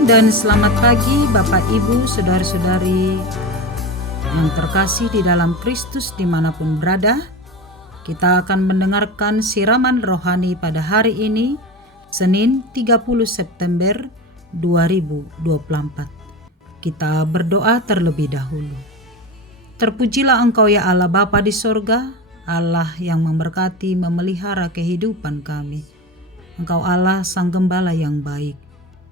Shalom dan selamat pagi Bapak Ibu Saudara-saudari yang terkasih di dalam Kristus dimanapun berada. Kita akan mendengarkan siraman rohani pada hari ini, Senin 30 September 2024. Kita berdoa terlebih dahulu. Terpujilah Engkau ya Allah Bapa di sorga, Allah yang memberkati memelihara kehidupan kami. Engkau Allah Sang Gembala yang baik,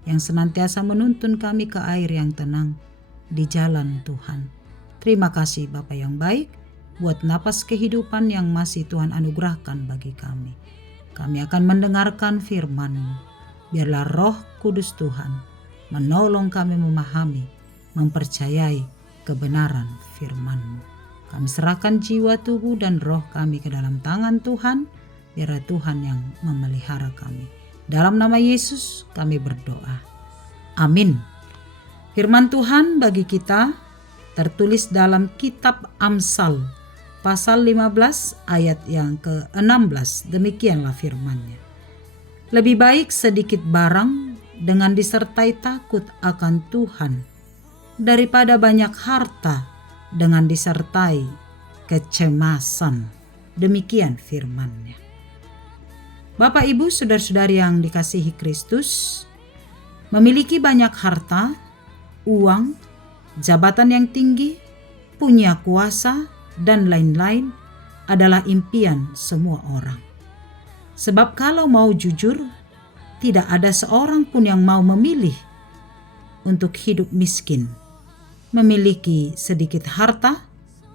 yang senantiasa menuntun kami ke air yang tenang di jalan Tuhan. Terima kasih Bapa yang baik buat napas kehidupan yang masih Tuhan anugerahkan bagi kami. Kami akan mendengarkan firman-Mu. Biarlah Roh Kudus Tuhan menolong kami memahami, mempercayai kebenaran firman-Mu. Kami serahkan jiwa, tubuh, dan roh kami ke dalam tangan Tuhan. Biarlah Tuhan yang memelihara kami. Dalam nama Yesus kami berdoa. Amin. Firman Tuhan bagi kita tertulis dalam kitab Amsal pasal 15 ayat yang ke-16. Demikianlah firman-Nya. Lebih baik sedikit barang dengan disertai takut akan Tuhan daripada banyak harta dengan disertai kecemasan. Demikian firman-Nya. Bapak, Ibu, saudara-saudari yang dikasihi Kristus, memiliki banyak harta, uang, jabatan yang tinggi, punya kuasa, dan lain-lain adalah impian semua orang. Sebab kalau mau jujur, tidak ada seorang pun yang mau memilih untuk hidup miskin, memiliki sedikit harta,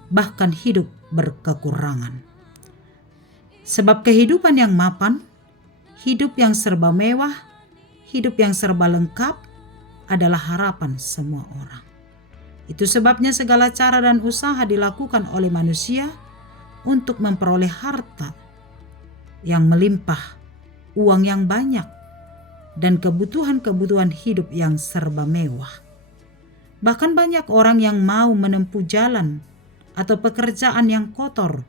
bahkan hidup berkekurangan. Sebab kehidupan yang mapan, hidup yang serba mewah, hidup yang serba lengkap adalah harapan semua orang. Itu sebabnya segala cara dan usaha dilakukan oleh manusia untuk memperoleh harta yang melimpah, uang yang banyak, dan kebutuhan-kebutuhan hidup yang serba mewah. Bahkan banyak orang yang mau menempuh jalan atau pekerjaan yang kotor,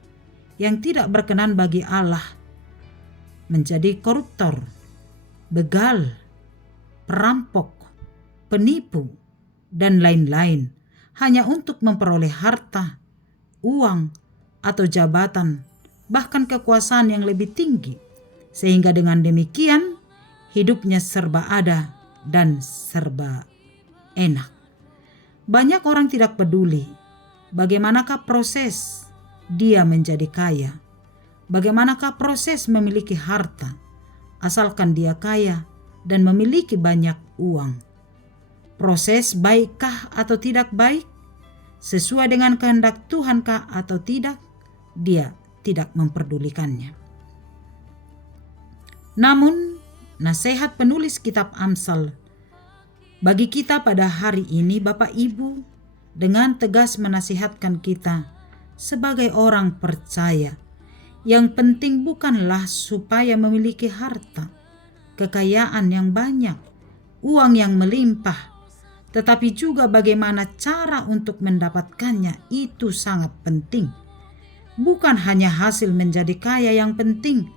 yang tidak berkenan bagi Allah, menjadi koruptor, begal, perampok, penipu, dan lain-lain hanya untuk memperoleh harta, uang, atau jabatan, bahkan kekuasaan yang lebih tinggi, sehingga dengan demikian hidupnya serba ada dan serba enak. Banyak orang tidak peduli bagaimanakah proses dia menjadi kaya, bagaimanakah proses memiliki harta, asalkan dia kaya dan memiliki banyak uang. Proses baikkah atau tidak baik, sesuai dengan kehendak Tuhankah atau tidak, dia tidak memperdulikannya. Namun, nasihat penulis kitab Amsal bagi kita pada hari ini, Bapak Ibu, dengan tegas menasihatkan kita sebagai orang percaya, yang penting bukanlah supaya memiliki harta, kekayaan yang banyak, uang yang melimpah, tetapi juga bagaimana cara untuk mendapatkannya. Itu sangat penting. Bukan hanya hasil menjadi kaya yang penting,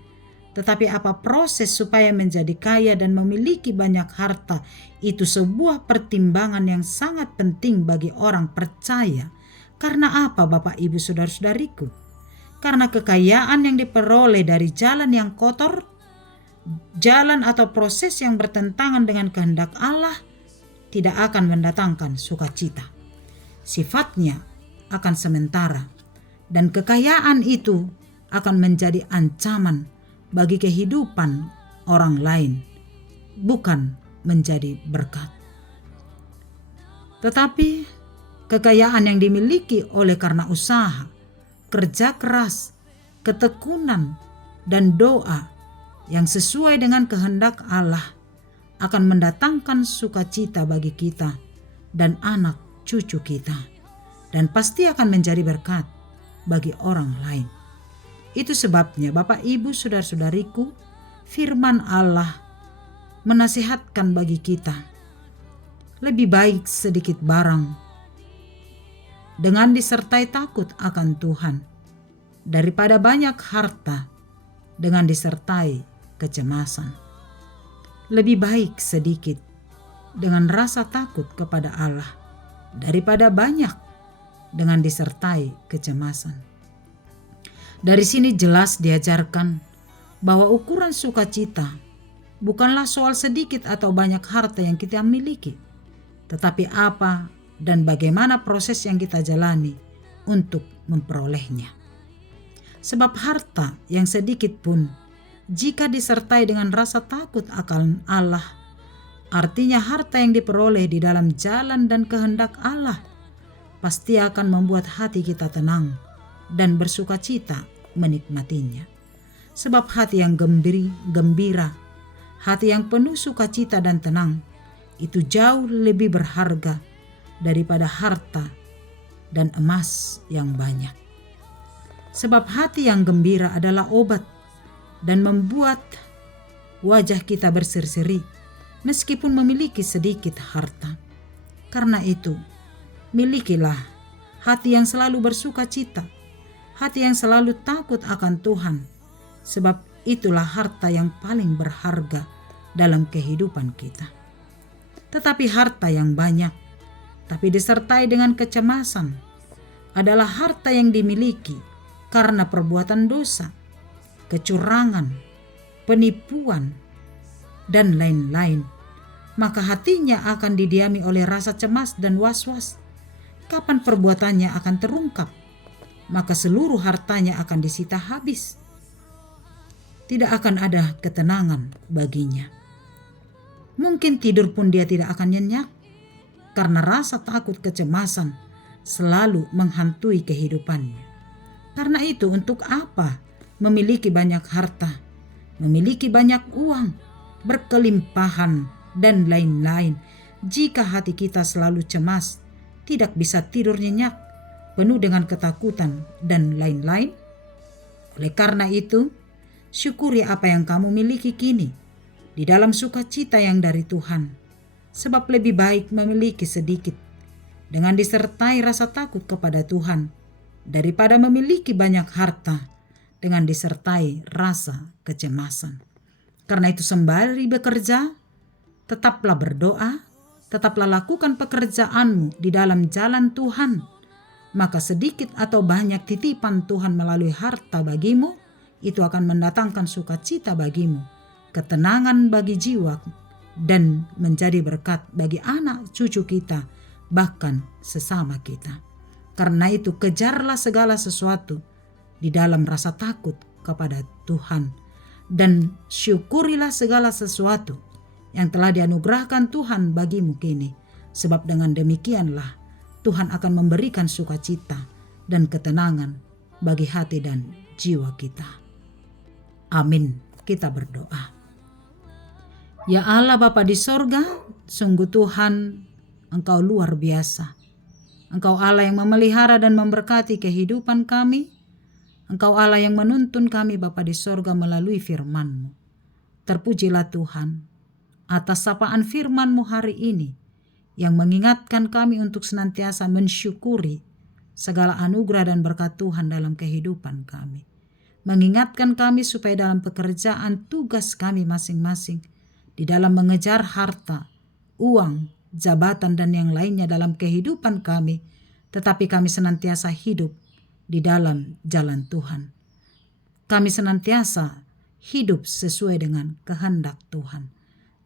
tetapi apa proses supaya menjadi kaya dan memiliki banyak harta. Itu sebuah pertimbangan yang sangat penting bagi orang percaya. Karena apa, Bapak, Ibu, saudara-saudariku? Karena kekayaan yang diperoleh dari jalan yang kotor, jalan atau proses yang bertentangan dengan kehendak Allah, tidak akan mendatangkan sukacita. Sifatnya akan sementara, dan kekayaan itu akan menjadi ancaman bagi kehidupan orang lain, bukan menjadi berkat. Tetapi kekayaan yang dimiliki oleh karena usaha, kerja keras, ketekunan, dan doa yang sesuai dengan kehendak Allah akan mendatangkan sukacita bagi kita dan anak cucu kita, dan pasti akan menjadi berkat bagi orang lain. Itu sebabnya Bapak, Ibu, saudara-saudariku, firman Allah menasihatkan bagi kita, lebih baik sedikit barang dengan disertai takut akan Tuhan daripada banyak harta dengan disertai kecemasan. Lebih baik sedikit dengan rasa takut kepada Allah daripada banyak dengan disertai kecemasan. Dari sini jelas diajarkan bahwa ukuran sukacita bukanlah soal sedikit atau banyak harta yang kita miliki, tetapi apa dan bagaimana proses yang kita jalani untuk memperolehnya. Sebab harta yang sedikit pun, jika disertai dengan rasa takut akan Allah, artinya harta yang diperoleh di dalam jalan dan kehendak Allah, pasti akan membuat hati kita tenang dan bersukacita menikmatinya. Sebab hati yang gembira, hati yang penuh sukacita dan tenang, itu jauh lebih berharga daripada harta dan emas yang banyak. Sebab hati yang gembira adalah obat dan membuat wajah kita berseri-seri meskipun memiliki sedikit harta. Karena itu, milikilah hati yang selalu bersukacita, hati yang selalu takut akan Tuhan, sebab itulah harta yang paling berharga dalam kehidupan kita. Tetapi harta yang banyak, tapi disertai dengan kecemasan, adalah harta yang dimiliki karena perbuatan dosa, kecurangan, penipuan, dan lain-lain. Maka hatinya akan didiami oleh rasa cemas dan was-was. Kapan perbuatannya akan terungkap? Maka seluruh hartanya akan disita habis. Tidak akan ada ketenangan baginya. Mungkin tidur pun dia tidak akan nyenyak, karena rasa takut kecemasan selalu menghantui kehidupannya. Karena itu, untuk apa memiliki banyak harta, memiliki banyak uang, berkelimpahan, dan lain-lain, jika hati kita selalu cemas, tidak bisa tidur nyenyak, penuh dengan ketakutan, dan lain-lain? Oleh karena itu, syukuri apa yang kamu miliki kini, di dalam sukacita yang dari Tuhan, sebab lebih baik memiliki sedikit, dengan disertai rasa takut kepada Tuhan, daripada memiliki banyak harta dengan disertai rasa kecemasan. Karena itu, sembari bekerja, tetaplah berdoa, tetaplah lakukan pekerjaanmu di dalam jalan Tuhan. Maka sedikit atau banyak titipan Tuhan melalui harta bagimu, itu akan mendatangkan sukacita bagimu, ketenangan bagi jiwa, dan menjadi berkat bagi anak cucu kita, bahkan sesama kita. Karena itu, kejarlah segala sesuatu di dalam rasa takut kepada Tuhan, dan syukurilah segala sesuatu yang telah dianugerahkan Tuhan bagimu kini, sebab dengan demikianlah Tuhan akan memberikan sukacita dan ketenangan bagi hati dan jiwa kita. Amin. Kita berdoa. Ya Allah Bapa di sorga, sungguh Tuhan, Engkau luar biasa. Engkau Allah yang memelihara dan memberkati kehidupan kami. Engkau Allah yang menuntun kami Bapa di sorga melalui firman-Mu. Terpujilah Tuhan atas sapaan firman-Mu hari ini, yang mengingatkan kami untuk senantiasa mensyukuri segala anugerah dan berkat Tuhan dalam kehidupan kami. Mengingatkan kami supaya dalam pekerjaan tugas kami masing-masing, di dalam mengejar harta, uang, jabatan, dan yang lainnya dalam kehidupan kami, tetapi kami senantiasa hidup di dalam jalan Tuhan. Kami senantiasa hidup sesuai dengan kehendak Tuhan.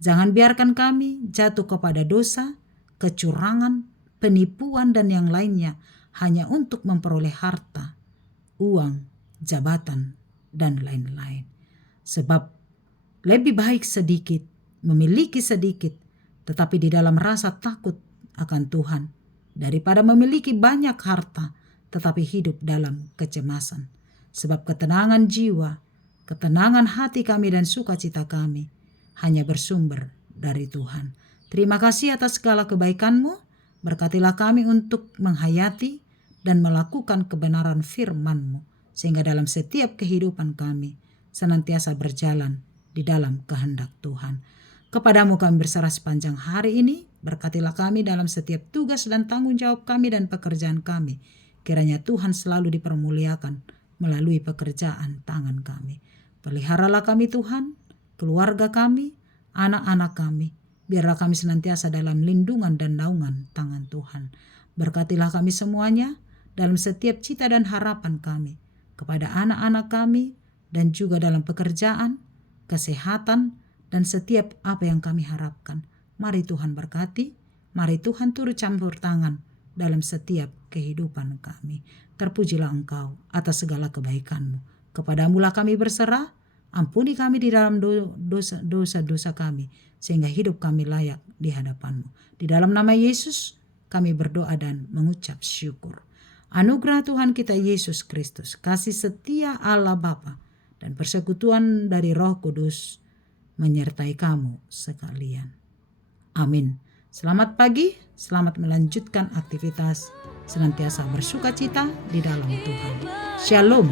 Jangan biarkan kami jatuh kepada dosa, kecurangan, penipuan, dan yang lainnya hanya untuk memperoleh harta, uang, jabatan, dan lain-lain. Sebab lebih baik sedikit, memiliki sedikit, tetapi di dalam rasa takut akan Tuhan, daripada memiliki banyak harta tetapi hidup dalam kecemasan. Sebab ketenangan jiwa, ketenangan hati kami, dan sukacita kami hanya bersumber dari Tuhan. Terima kasih atas segala kebaikan-Mu. Berkatilah kami untuk menghayati dan melakukan kebenaran firman-Mu, sehingga dalam setiap kehidupan kami senantiasa berjalan di dalam kehendak Tuhan. Kepadamu kami berserah sepanjang hari ini. Berkatilah kami dalam setiap tugas dan tanggung jawab kami dan pekerjaan kami. Kiranya Tuhan selalu dipermuliakan melalui pekerjaan tangan kami. Peliharalah kami Tuhan, keluarga kami, anak-anak kami, Biarlah kami senantiasa dalam lindungan dan naungan tangan Tuhan. Berkatilah kami semuanya dalam setiap cita dan harapan kami, kepada anak-anak kami, dan juga dalam pekerjaan, kesehatan, dan setiap apa yang kami harapkan. Mari Tuhan berkati, mari Tuhan turut campur tangan dalam setiap kehidupan kami. Terpujilah Engkau atas segala kebaikan-Mu. Kepadamu-lah kami berserah, ampuni kami di dalam dosa-dosa kami, sehingga hidup kami layak di hadapan-Mu. Di dalam nama Yesus kami berdoa dan mengucap syukur. Anugerah Tuhan kita Yesus Kristus, kasih setia Allah Bapa, dan persekutuan dari Roh Kudus menyertai kamu sekalian. Amin. Selamat pagi, selamat melanjutkan aktivitas, senantiasa bersukacita di dalam Tuhan. Shalom.